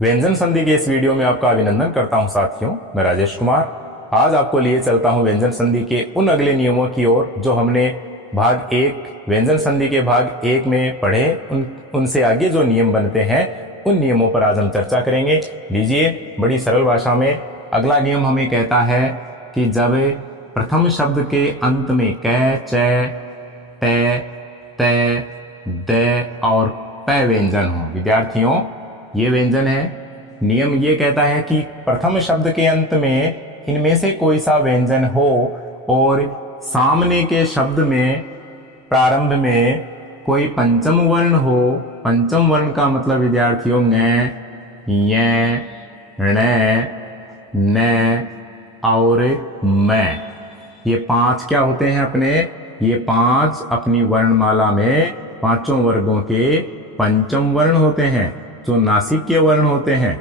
व्यंजन संधि के इस वीडियो में आपका अभिनंदन करता हूं साथियों। मैं राजेश कुमार आज आपको लिए चलता हूं व्यंजन संधि के उन अगले नियमों की ओर जो हमने भाग एक व्यंजन संधि के भाग एक में पढ़े। उनसे आगे जो नियम बनते हैं उन नियमों पर आज हम चर्चा करेंगे। लीजिए, बड़ी सरल भाषा में अगला नियम हमें कहता है कि जब प्रथम शब्द के अंत में कै, चै, टे, तै, दै और पै व्यंजन हो। विद्यार्थियों, ये व्यंजन है। नियम ये कहता है कि प्रथम शब्द के अंत में इनमें से कोई सा व्यंजन हो और सामने के शब्द में प्रारंभ में कोई पंचम वर्ण हो। पंचम वर्ण का मतलब विद्यार्थियों ङ, य, ण, न और मैं। ये पांच क्या होते हैं अपने? ये पांच अपनी वर्णमाला में पांचों वर्गों के पंचम वर्ण होते हैं, जो नासिक वर्ण होते हैं।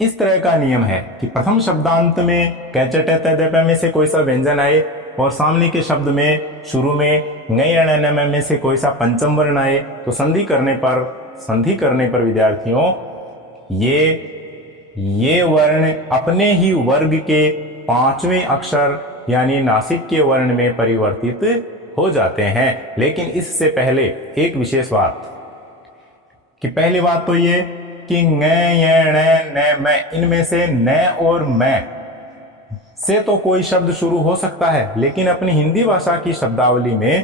इस तरह का नियम है कि प्रथम शब्दांत में कै, च, टे, तै, दै, पै में से कोई सा व्यंजन आए और सामने के शब्द में शुरू में ङ, य, ण, न, म में से कोई सा पंचम वर्ण आए तो संधि करने पर विद्यार्थियों ये वर्ण अपने ही वर्ग के पांचवें अक्षर यानी नासिक के वर्ण में परिवर्तित हो जाते हैं। लेकिन इससे पहले एक विशेष बात कि पहली बात तो ये कि ङ, य, ण, न, म इनमें से न और मैं से तो कोई शब्द शुरू हो सकता है, लेकिन अपनी हिंदी भाषा की शब्दावली में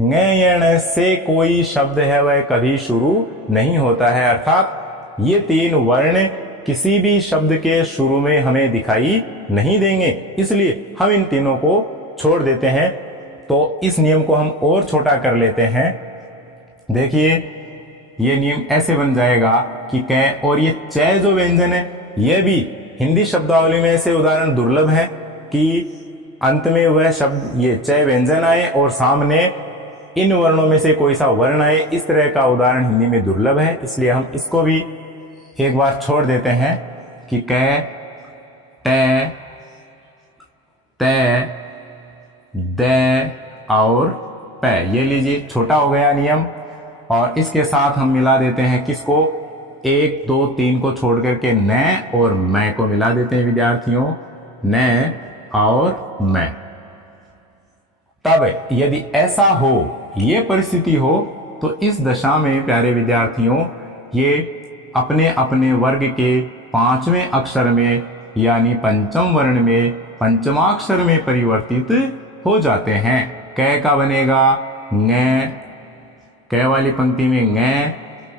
ङ, य, ण से कोई शब्द है वह कभी शुरू नहीं होता है। अर्थात ये तीन वर्ण किसी भी शब्द के शुरू में हमें दिखाई नहीं देंगे, इसलिए हम इन तीनों को छोड़ देते हैं। तो इस नियम को हम और छोटा कर लेते हैं। देखिए, ये नियम ऐसे बन जाएगा कि कै और ये चै जो व्यंजन है, ये भी हिंदी शब्दावली में ऐसे उदाहरण दुर्लभ है कि अंत में वह शब्द ये चै व्यंजन आए और सामने इन वर्णों में से कोई सा वर्ण आए। इस तरह का उदाहरण हिंदी में दुर्लभ है, इसलिए हम इसको भी एक बार छोड़ देते हैं कि कै, टे, तै, दै और पै। ये लीजिए, छोटा हो गया नियम। और इसके साथ हम मिला देते हैं किसको? 1, 2, 3 को छोड़ करके न और मैं को मिला देते हैं विद्यार्थियों, न और मैं। तब यदि ऐसा हो, ये परिस्थिति हो, तो इस दशा में प्यारे विद्यार्थियों ये अपने अपने वर्ग के पांचवें अक्षर में यानी पंचम वर्ण में पंचमाक्षर में परिवर्तित हो जाते हैं। कै का बनेगा ङ, कै वाली पंक्ति में ङ,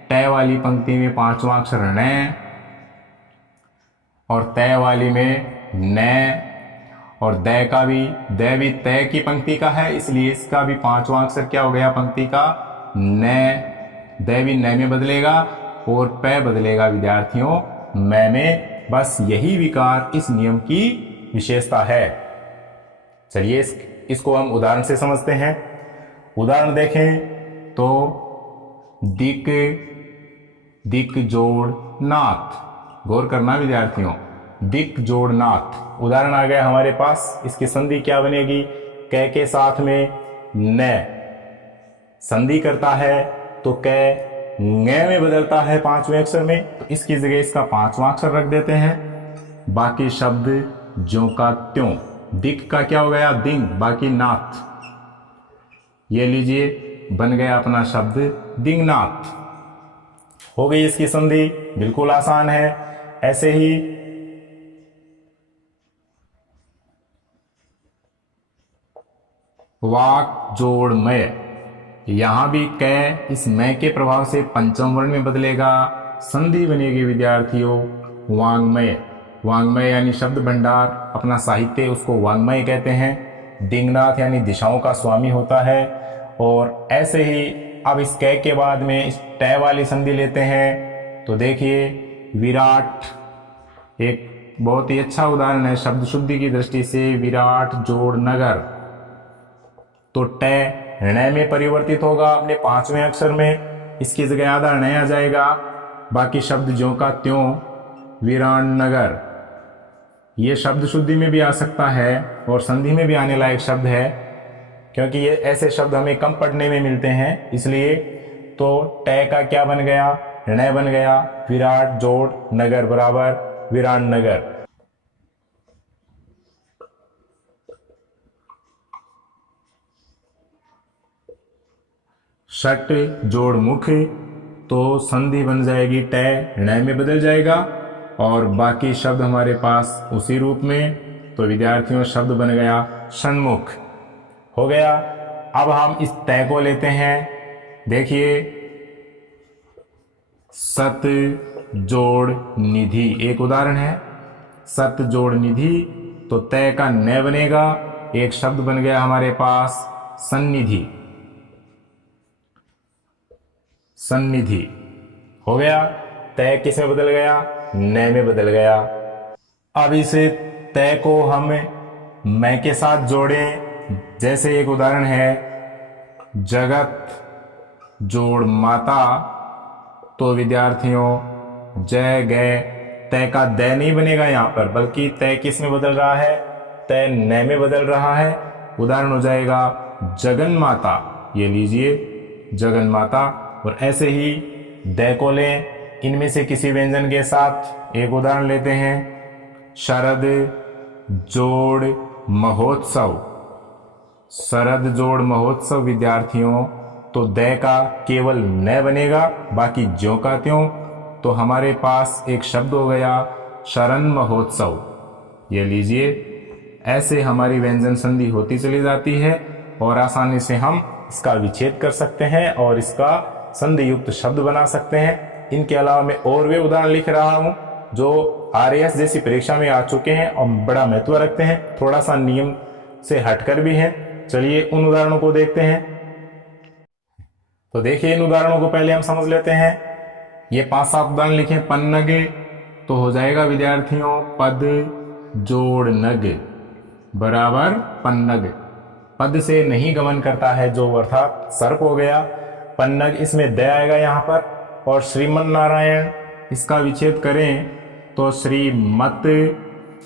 टै वाली पंक्ति में पांचवा अक्षर ण और तै वाली में न, और दै भी तै की पंक्ति का है, इसलिए इसका भी पांचवा अक्षर क्या हो गया पंक्ति का? न। दै भी न में बदलेगा और पै बदलेगा विद्यार्थियों मैं में। बस यही विकार इस नियम की विशेषता है। चलिए इसको हम उदाहरण से समझते हैं। उदाहरण देखें तो दिक जोड़ नाथ। गौर करना विद्यार्थियों, दिक जोड़ नाथ उदाहरण आ गया हमारे पास। इसकी संधि क्या बनेगी? कै के साथ में न संधि करता है तो कै ङ में बदलता है पांचवें अक्षर में, तो इसकी जगह इसका पांचवा अक्षर रख देते हैं। बाकी शब्द ज्यों का त्यों। दिक का क्या हो गया? दिंग, बाकी नाथ। ये लीजिए, बन गया अपना शब्द दिंगनाथ। हो गई इसकी संधि, बिल्कुल आसान है। ऐसे ही वाक जोड़ मय, यहां भी कै इस मय के प्रभाव से पंचम वर्ण में बदलेगा, संधि बनेगी विद्यार्थियों वांग्मय। वांग्मय यानी शब्द भंडार, अपना साहित्य उसको वांग्मय कहते हैं। दिंगनाथ यानी दिशाओं का स्वामी होता है। और ऐसे ही अब इस कै के बाद में इस टै वाली संधि लेते हैं तो देखिए, विराट एक बहुत ही अच्छा उदाहरण है शब्द शुद्धि की दृष्टि से। विराट जोड़ नगर, तो टै ण में परिवर्तित होगा अपने पांचवें अक्षर में, इसकी जगह आधा ण आ जाएगा। बाकी शब्द ज्यों का त्यों वीरान नगर। ये शब्द शुद्धि में भी आ सकता है और संधि में भी आने लायक शब्द है, क्योंकि ये ऐसे शब्द हमें कम पढ़ने में मिलते हैं, इसलिए। तो टै का क्या बन गया? ऋणय बन गया, विराट जोड़ नगर बराबर विराट नगर। षट जोड़ मुख, तो संधि बन जाएगी टय, णय में बदल जाएगा और बाकी शब्द हमारे पास उसी रूप में। तो विद्यार्थियों शब्द बन गया षण्मुख। हो गया। अब हम इस तय को लेते हैं। देखिए सत जोड़ निधि एक उदाहरण है। सत जोड़ निधि, तो तय का न बनेगा, एक शब्द बन गया हमारे पास सन्निधि। सन्निधि हो गया। तय किस में बदल गया? न में बदल गया। अब इस तय को हम मैं के साथ जोड़ें। जैसे एक उदाहरण है जगत जोड़ माता, तो विद्यार्थियों जय गय, तय का द नहीं बनेगा यहां पर, बल्कि तय किस में बदल रहा है? तय न में बदल रहा है। उदाहरण हो जाएगा जगन माता। ये लीजिए जगन माता। और ऐसे ही द को लें इनमें से किसी व्यंजन के साथ। एक उदाहरण लेते हैं शरद जोड़ महोत्सव। शरद जोड़ महोत्सव विद्यार्थियों, तो द का केवल न बनेगा, बाकी ज्यों का त्यों। तो हमारे पास एक शब्द हो गया शरण महोत्सव। ये लीजिए, ऐसे हमारी व्यंजन संधि होती चली जाती है और आसानी से हम इसका विच्छेद कर सकते हैं और इसका संधि युक्त शब्द बना सकते हैं। इनके अलावा मैं और वे उदाहरण लिख रहा हूं जो आरएएस जैसी परीक्षा में आ चुके हैं और बड़ा महत्व रखते हैं, थोड़ा सा नियम से हटकर भी हैं। चलिए उन उदाहरणों को देखते हैं। तो देखिए इन उदाहरणों को पहले हम समझ लेते हैं। ये 5-7 उदाहरण लिखे। पन्नग, तो हो जाएगा विद्यार्थियों पद जोड़ नग बराबर पन्नग। पद से नहीं गमन करता है जो, अर्थात सर्प हो गया। पन्नग इसमें द आएगा यहां पर। और श्रीमन नारायण, इसका विच्छेद करें तो श्रीमत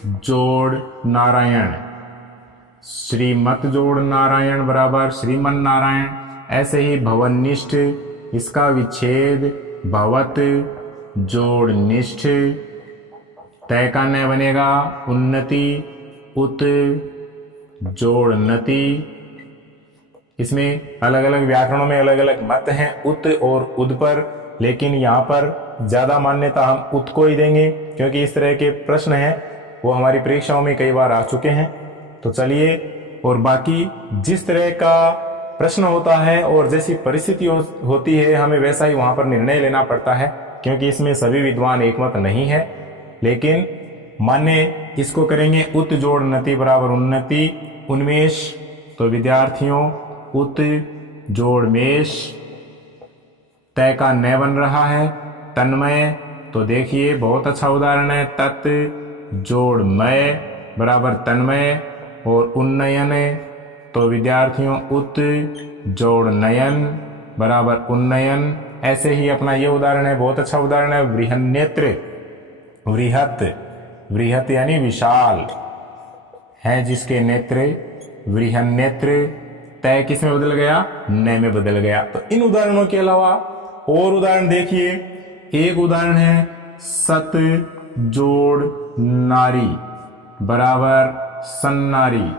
जोड़ नारायण। श्रीमत जोड़ नारायण बराबर श्रीमन नारायण। ऐसे ही भवनिष्ठ, इसका विच्छेद भवत जोड़ निष्ठ, तय का न बनेगा उन्नति, उत जोड़ नति। इसमें अलग अलग व्याकरणों में अलग अलग मत हैं उत और उद पर, लेकिन यहाँ पर ज्यादा मान्यता हम उत को ही देंगे क्योंकि इस तरह के प्रश्न हैं वो हमारी परीक्षाओं में कई बार आ चुके हैं। तो चलिए, और बाकी जिस तरह का प्रश्न होता है और जैसी परिस्थिति होती है हमें वैसा ही वहां पर निर्णय लेना पड़ता है, क्योंकि इसमें सभी विद्वान एकमत नहीं है। लेकिन मान्य इसको करेंगे उत जोड़ नति बराबर उन्नति। उन्मेष, तो विद्यार्थियों उत जोड़ मेष, तय का न बन रहा है। तन्मय, तो देखिए बहुत अच्छा उदाहरण है तत् जोड़ मय बराबर तन्मय। और उन्नयन, तो विद्यार्थियों उत जोड़ नयन बराबर उन्नयन। ऐसे ही अपना ये उदाहरण है, बहुत अच्छा उदाहरण है वृहन्नेत्र। वृहत, वृहत यानी विशाल है जिसके नेत्र, वृहन्नेत्र। तय किस में बदल गया? न में बदल गया। तो इन उदाहरणों के अलावा और उदाहरण देखिए। एक उदाहरण है सत जोड़ नारी बराबर सन्नारी।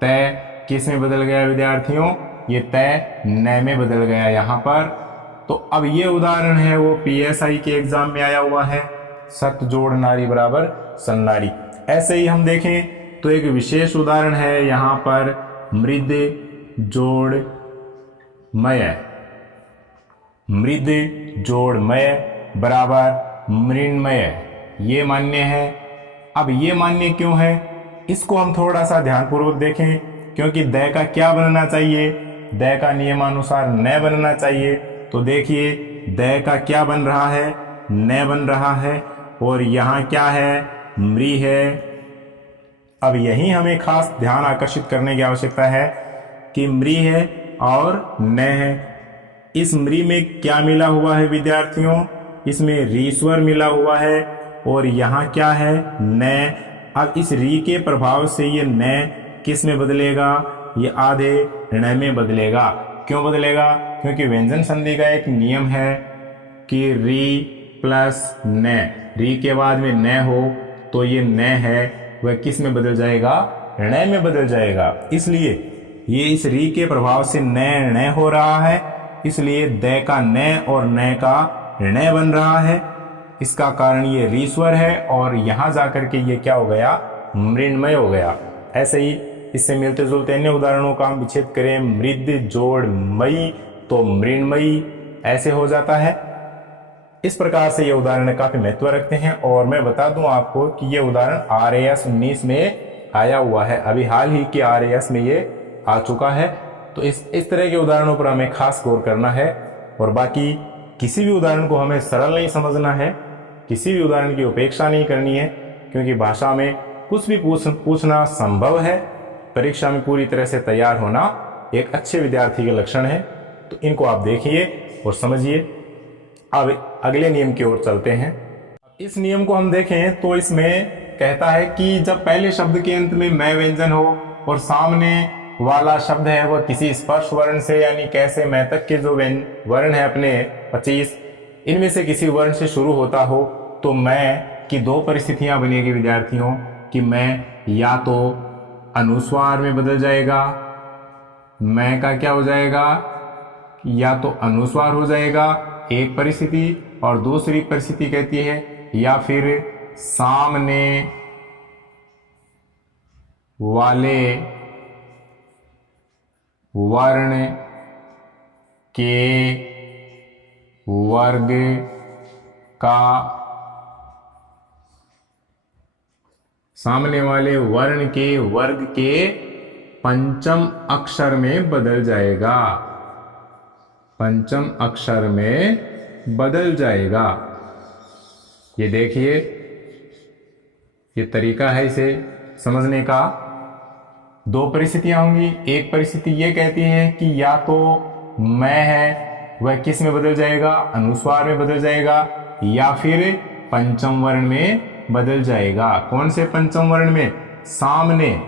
तय किस में बदल गया विद्यार्थियों? ये तय न में बदल गया यहां पर। तो अब ये उदाहरण है वो पीएसआई के एग्जाम में आया हुआ है, सत जोड़ नारी बराबर सन्नारी। ऐसे ही हम देखें तो एक विशेष उदाहरण है यहां पर मृद जोड़ मय। मृद जोड़ मय बराबर मृण्मय। ये मान्य है। अब ये मान्य क्यों है इसको हम थोड़ा सा ध्यानपूर्वक देखें, क्योंकि द का क्या बनना चाहिए? द का नियमानुसार न बनना चाहिए। तो देखिए द का क्या बन रहा है? न बन रहा है। और यहाँ क्या है? मृ है। अब यही हमें खास ध्यान आकर्षित करने की आवश्यकता है कि मृ है और न है। इस मृ में क्या मिला हुआ है विद्यार्थियों? इसमें री स्वर मिला हुआ है और यहाँ क्या है? न। अब इस री के प्रभाव से ये न किस में बदलेगा? ये आधे ण में बदलेगा। क्यों बदलेगा? क्योंकि व्यंजन संधि का एक नियम है कि री प्लस न, री के बाद में न हो तो ये न है वह किस में बदल जाएगा, ण में बदल जाएगा। इसलिए ये इस री के प्रभाव से न हो रहा है, इसलिए द का न और न का ण बन रहा है। इसका कारण ये री स्वर है और यहां जाकर के ये क्या हो गया, मृण्मय हो गया। ऐसे ही इससे मिलते जुलते अन्य उदाहरणों का हम विच्छेद करें, मृद जोड़ मई तो मृण्मयी ऐसे हो जाता है। इस प्रकार से ये उदाहरण काफी महत्व रखते हैं और मैं बता दूं आपको कि ये उदाहरण RAS 19 में आया हुआ है, अभी हाल ही के RAS में ये आ चुका है। तो इस तरह के उदाहरणों पर हमें खास गौर करना है और बाकी किसी भी उदाहरण को हमें सरल नहीं समझना है, किसी भी उदाहरण की उपेक्षा नहीं करनी है, क्योंकि भाषा में कुछ भी पूछना संभव है। परीक्षा में पूरी तरह से तैयार होना एक अच्छे विद्यार्थी के लक्षण है। तो इनको आप देखिए और समझिए। अब अगले नियम की ओर चलते हैं। इस नियम को हम देखें तो इसमें कहता है कि जब पहले शब्द के अंत में मैं व्यंजन हो और सामने वाला शब्द है वह किसी स्पर्श वर्ण से यानी कैसे मैं तक के जो वर्ण है अपने 25 इनमें से किसी वर्ण से शुरू होता हो, तो मैं की दो परिस्थितियां बनेगी विद्यार्थियों कि मैं या तो अनुस्वार में बदल जाएगा, मैं का क्या हो जाएगा, या तो अनुस्वार हो जाएगा एक परिस्थिति, और दूसरी परिस्थिति कहती है या फिर सामने वाले वर्ण के वर्ग का, सामने वाले वर्ण के वर्ग के पंचम अक्षर में बदल जाएगा, पंचम अक्षर में बदल जाएगा। ये देखिए, ये तरीका है इसे समझने का। दो परिस्थितियां होंगी। एक परिस्थिति ये कहती है कि या तो मैं है वह किस में बदल जाएगा, अनुस्वार में बदल जाएगा, या फिर पंचम वर्ण में बदल जाएगा। कौन से पंचम वर्ण में? सामने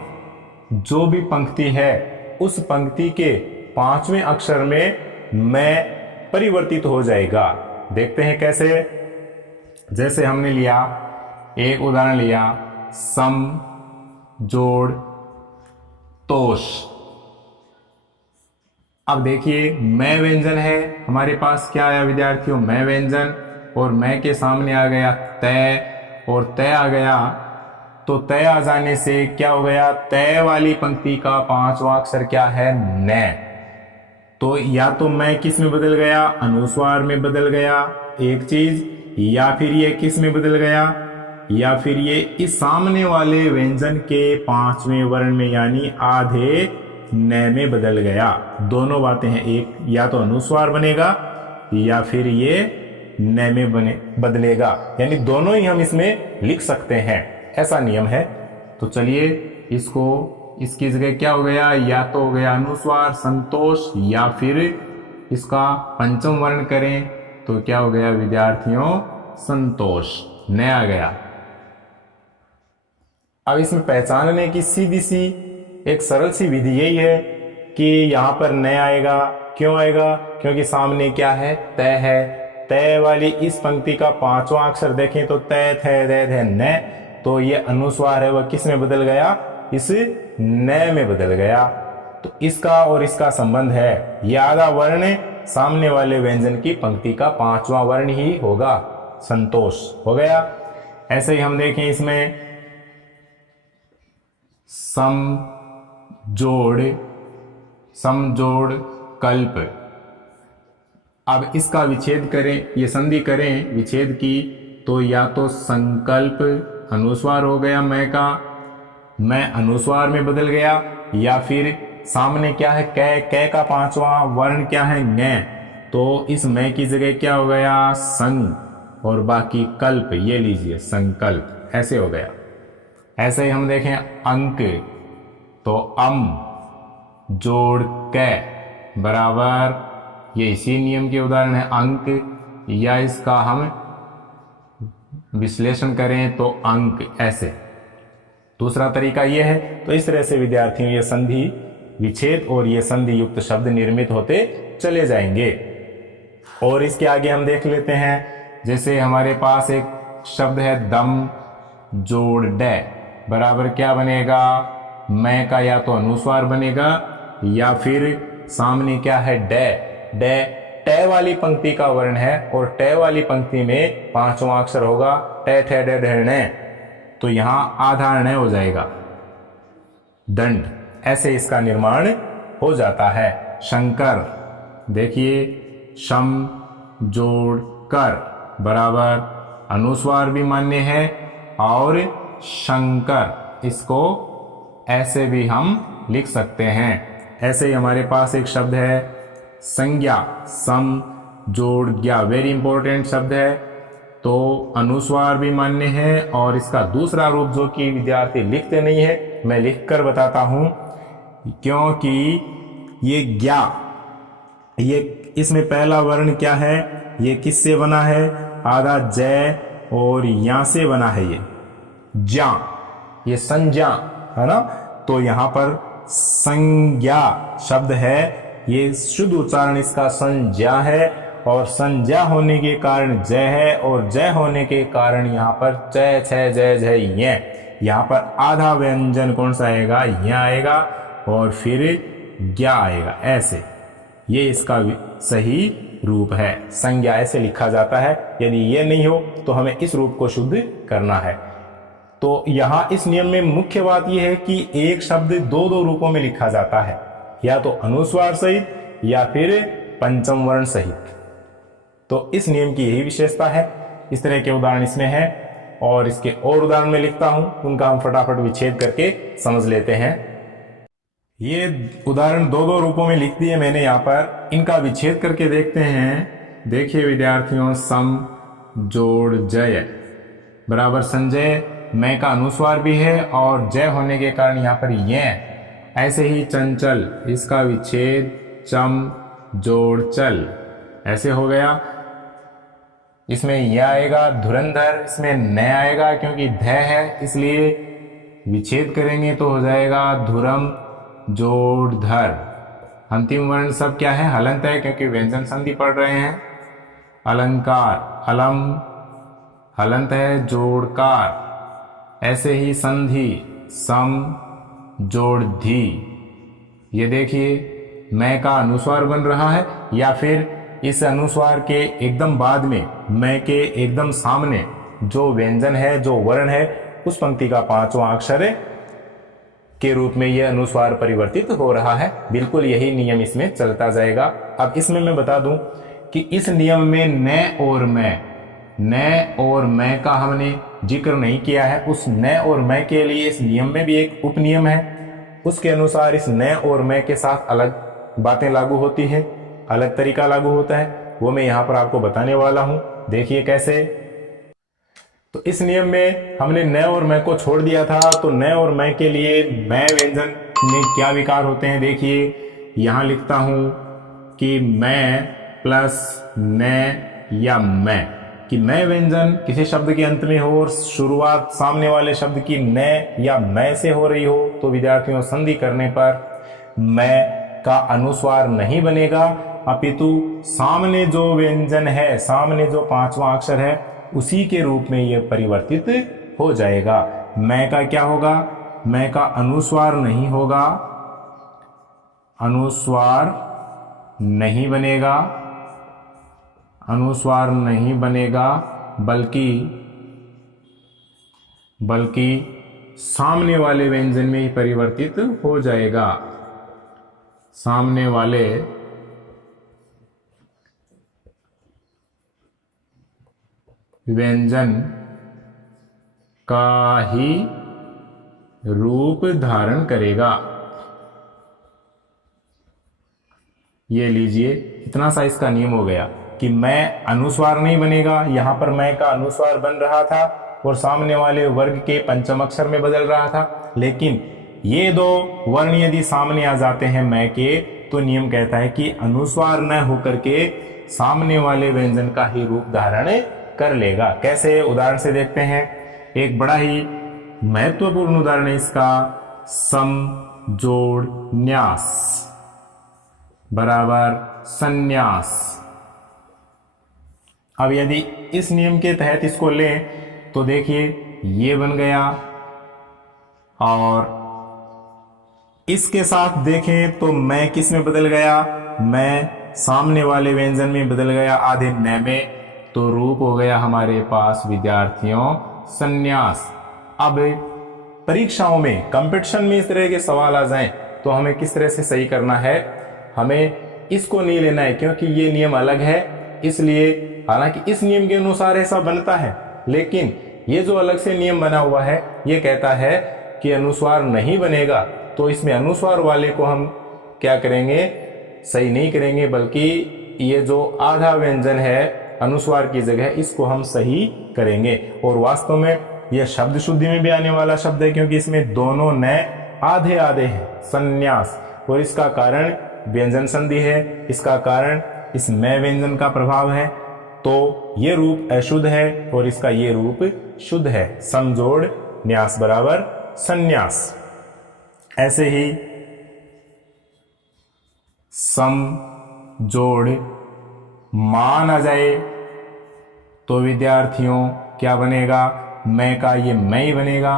जो भी पंक्ति है उस पंक्ति के पांचवें अक्षर में मैं परिवर्तित हो जाएगा। देखते हैं कैसे। जैसे हमने लिया, एक उदाहरण लिया, सम जोड़ तोष। अब देखिए, मैं व्यंजन है, हमारे पास क्या आया विद्यार्थियों, मैं व्यंजन, और मैं के सामने आ गया तय, और तय आ गया, तो तय आ जाने से क्या हो गया, तय वाली पंक्ति का पांचवा अक्षर क्या है, न। तो या तो मैं किस में बदल गया, अनुस्वार में बदल गया एक चीज, या फिर ये किस में बदल गया, या फिर ये इस सामने वाले व्यंजन के पांचवें वर्ण में यानी आधे न में बदल गया। दोनों बातें हैं, एक या तो अनुस्वार बनेगा या फिर ये न में बदलेगा, यानी दोनों ही हम इसमें लिख सकते हैं, ऐसा नियम है। तो चलिए इसको, इसकी जगह क्या हो गया, या तो हो गया अनुस्वार संतोष, या फिर इसका पंचम वर्ण करें तो क्या हो गया विद्यार्थियों, संतोष, न आ गया। अब इसमें पहचानने की सीधी सी एक सरल सी विधि यही है कि यहां पर न आएगा। क्यों आएगा? क्योंकि सामने क्या है, तय है। तय वाली इस पंक्ति का पांचवा अक्षर देखें तो तय थे दे थे न, तो ये अनुस्वार है वह किस में बदल गया, इस न में बदल गया। तो इसका और इसका संबंध है, यह आधा वर्ण सामने वाले व्यंजन की पंक्ति का पांचवा वर्ण ही होगा, संतोष हो गया। ऐसे ही हम देखें इसमें समजोड़ कल्प। अब इसका विच्छेद करें, ये संधि करें विच्छेद की, तो या तो संकल्प अनुस्वार हो गया मैं का, मैं अनुस्वार में बदल गया, या फिर सामने क्या है कै का पांचवा वर्ण क्या है न, तो इस मैं की जगह क्या हो गया संग, और बाकी कल्प, ये लीजिए संकल्प, ऐसे हो गया। ऐसे ही हम देखें अंक, तो जोड़ कै बराबर, ये इसी नियम के उदाहरण है अंक, या इसका हम विश्लेषण करें तो अंक, ऐसे। दूसरा तरीका यह है। तो इस तरह से विद्यार्थियों ये संधि विच्छेद और ये संधि युक्त शब्द निर्मित होते चले जाएंगे। और इसके आगे हम देख लेते हैं, जैसे हमारे पास एक शब्द है दम जोड़ डे, बराबर क्या बनेगा, मैं का या तो अनुस्वार बनेगा या फिर सामने क्या है डे। डे टे वाली पंक्ति का वर्ण है और टे वाली पंक्ति में पांचवा अक्षर होगा टे ठे डे ढे णे, तो यहां आधा ण हो जाएगा दंड, ऐसे इसका निर्माण हो जाता है। शंकर, देखिए शम जोड़ कर बराबर अनुस्वार भी मान्य है और शंकर, इसको ऐसे भी हम लिख सकते हैं। ऐसे ही हमारे पास एक शब्द है संज्ञा, सम जोड़ ज्ञा, वेरी इंपॉर्टेंट शब्द है, तो अनुस्वार भी मान्य है और इसका दूसरा रूप जो कि विद्यार्थी लिखते नहीं है, मैं लिखकर बताता हूं, क्योंकि ये ज्ञा, ये इसमें पहला वर्ण क्या है, ये किससे बना है, आधा जय और या से बना है, ये ज्या, ये संज्ञा है ना, तो यहां पर संज्ञा शब्द है, ये शुद्ध उच्चारण इसका संज्ञा है और संज्ञा होने के कारण जय है और जय होने के कारण यहाँ पर जय छय जय जय ये, यहाँ पर आधा व्यंजन कौन सा आएगा, यह आएगा और फिर ज्ञा आएगा, ऐसे ये इसका सही रूप है। संज्ञा ऐसे लिखा जाता है, यदि ये नहीं हो तो हमें इस रूप को शुद्ध करना है। तो यहां इस नियम में मुख्य बात यह है कि एक शब्द दो दो रूपों में लिखा जाता है, या तो अनुस्वार सहित या फिर पंचम वर्ण सहित। तो इस नियम की यही विशेषता है। इस तरह के उदाहरण इसमें है और इसके और उदाहरण में लिखता हूं, उनका हम फटाफट विच्छेद करके समझ लेते हैं। ये उदाहरण दो दो रूपों में लिख दिए मैंने यहाँ पर, इनका विच्छेद करके देखते हैं। देखिए विद्यार्थियों, सम जोड़ जय बराबर संजय, मैं का अनुस्वार भी है और जय होने के कारण यहाँ पर ये, ऐसे ही चंचल, इसका विच्छेद चम जोड़ चल, ऐसे हो गया। इसमें यह आएगा धुरंधर, इसमें न आएगा क्योंकि ध है, इसलिए विच्छेद करेंगे तो हो जाएगा धुरम जोड़ धर। अंतिम वर्ण सब क्या है, हलंत है क्योंकि व्यंजन संधि पढ़ रहे हैं। अलंकार, अलम हलंत है जोड़कार, ऐसे ही संधि सम जोड़ धी। ये देखिए मैं का अनुस्वार बन रहा है या फिर इस अनुस्वार के एकदम बाद में मैं के एकदम सामने जो व्यंजन है, जो वर्ण है, उस पंक्ति का पांचवा अक्षर के रूप में यह अनुस्वार परिवर्तित हो रहा है। बिल्कुल यही नियम इसमें चलता जाएगा। अब इसमें मैं बता दूं कि इस नियम में न और मैं का हमने जिक्र नहीं किया है। उस न और मैं के लिए इस नियम में भी एक उपनियम है, उसके अनुसार इस न और मैं के साथ अलग बातें लागू होती है, अलग तरीका लागू होता है, वो मैं यहाँ पर आपको बताने वाला हूं। देखिए कैसे। तो इस नियम में हमने न और मैं को छोड़ दिया था, तो न और मैं के लिए मैं व्यंजन में क्या विकार होते हैं, देखिए यहां लिखता हूं कि मैं प्लस न या मैं, कि मैं व्यंजन किसी शब्द के अंत में हो और शुरुआत सामने वाले शब्द की न या मैं से हो रही हो, तो विद्यार्थियों संधि करने पर मैं का अनुस्वार नहीं बनेगा, अपितु सामने जो व्यंजन है, सामने जो पांचवा अक्षर है, उसी के रूप में यह परिवर्तित हो जाएगा। मैं का क्या होगा, मैं का अनुस्वार नहीं होगा, अनुस्वार नहीं बनेगा, अनुस्वार नहीं बनेगा, बल्कि सामने वाले व्यंजन में ही परिवर्तित हो जाएगा। सामने वाले व्यंजन का ही रूप धारण करेगा। ये लीजिए, इतना सा इसका नियम हो गया कि मैं अनुस्वार नहीं बनेगा, यहां पर मैं का अनुस्वार बन रहा था और सामने वाले वर्ग के पंचम अक्षर में बदल रहा था, लेकिन ये दो वर्ण यदि सामने आ जाते हैं मैं के, तो नियम कहता है कि अनुस्वार न होकर के सामने वाले व्यंजन का ही रूप धारण कर लेगा। कैसे, उदाहरण से देखते हैं। एक बड़ा ही महत्वपूर्ण उदाहरण है इसका, सम जोड़ न्यास बराबर संन्यास। अब यदि इस नियम के तहत इसको लें तो देखिए ये बन गया, और इसके साथ देखें तो मैं किस में बदल गया, मैं सामने वाले व्यंजन में बदल गया आधे न में, तो रूप हो गया हमारे पास विद्यार्थियों संन्यास। अब परीक्षाओं में, कंपटीशन में इस तरह के सवाल आ जाएं तो हमें किस तरह से सही करना है, हमें इसको नहीं लेना है क्योंकि ये नियम अलग है, इसलिए हालांकि इस नियम के अनुसार ऐसा बनता है, लेकिन ये जो अलग से नियम बना हुआ है ये कहता है कि अनुस्वार नहीं बनेगा, तो इसमें अनुस्वार वाले को हम क्या करेंगे, सही नहीं करेंगे, बल्कि ये जो आधा व्यंजन है अनुस्वार की जगह इसको हम सही करेंगे। और वास्तव में यह शब्द शुद्धि में भी आने वाला शब्द है क्योंकि इसमें दोनों न आधे आधे हैं, संन्यास, और इसका कारण व्यंजन संधि है, इसका कारण इस मैं व्यंजन का प्रभाव है, तो ये रूप अशुद्ध है और इसका ये रूप शुद्ध है, समजोड़ न्यास बराबर संन्यास। ऐसे ही सम जोड़ मान आ जाए तो विद्यार्थियों क्या बनेगा, मैं का ये मैं ही बनेगा।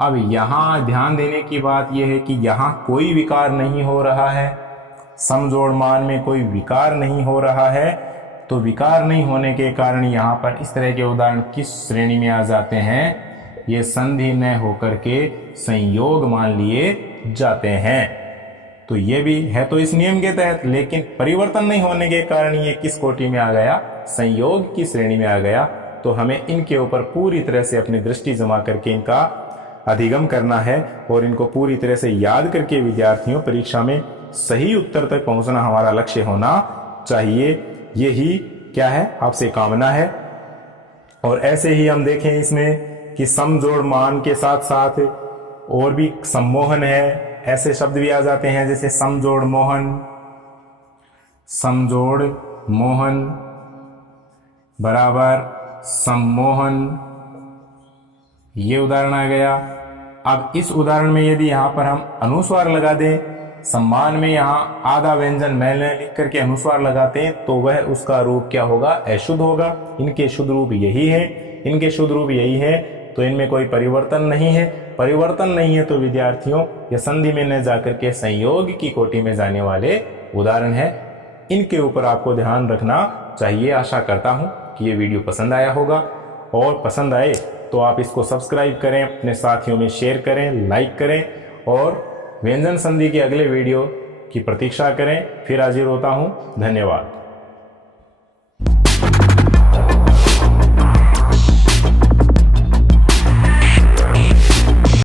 अब यहां ध्यान देने की बात यह है कि यहां कोई विकार नहीं हो रहा है, समजोड़ मान में कोई विकार नहीं हो रहा है, तो विकार नहीं होने के कारण यहां पर इस तरह के उदाहरण किस श्रेणी में आ जाते हैं, ये संधि न होकर के संयोग मान लिए जाते हैं। तो ये भी है तो इस नियम के तहत, लेकिन परिवर्तन नहीं होने के कारण ये किस कोटि में आ गया, संयोग की श्रेणी में आ गया। तो हमें इनके ऊपर पूरी तरह से अपनी दृष्टि जमा करके इनका अधिगम करना है और इनको पूरी तरह से याद करके विद्यार्थियों परीक्षा में सही उत्तर तक पहुंचना हमारा लक्ष्य होना चाहिए। यही क्या है, आपसे कामना है। और ऐसे ही हम देखें इसमें कि समजोड़ मान के साथ साथ और भी सम्मोहन है, ऐसे शब्द भी आ जाते हैं जैसे समजोड़ मोहन, समजोड़ मोहन बराबर सम्मोहन, ये उदाहरण आ गया। अब इस उदाहरण में यदि यहां पर हम अनुस्वार लगा दें, सम्मान में यहां आधा व्यंजन मैंने लिख करके अनुस्वार लगाते हैं तो वह उसका रूप क्या होगा, अशुद्ध होगा। इनके शुद्ध रूप यही है, इनके शुद्ध रूप यही है, तो इनमें कोई परिवर्तन नहीं है। परिवर्तन नहीं है तो विद्यार्थियों ये संधि में न जाकर के संयोग की कोटि में जाने वाले उदाहरण है। इनके ऊपर आपको ध्यान रखना चाहिए। आशा करता हूं कि ये वीडियो पसंद आया होगा, और पसंद आए तो आप इसको सब्सक्राइब करें, अपने साथियों में शेयर करें, लाइक करें, और व्यंजन संधि के अगले वीडियो की प्रतीक्षा करें। फिर हाजिर होता हूं। धन्यवाद।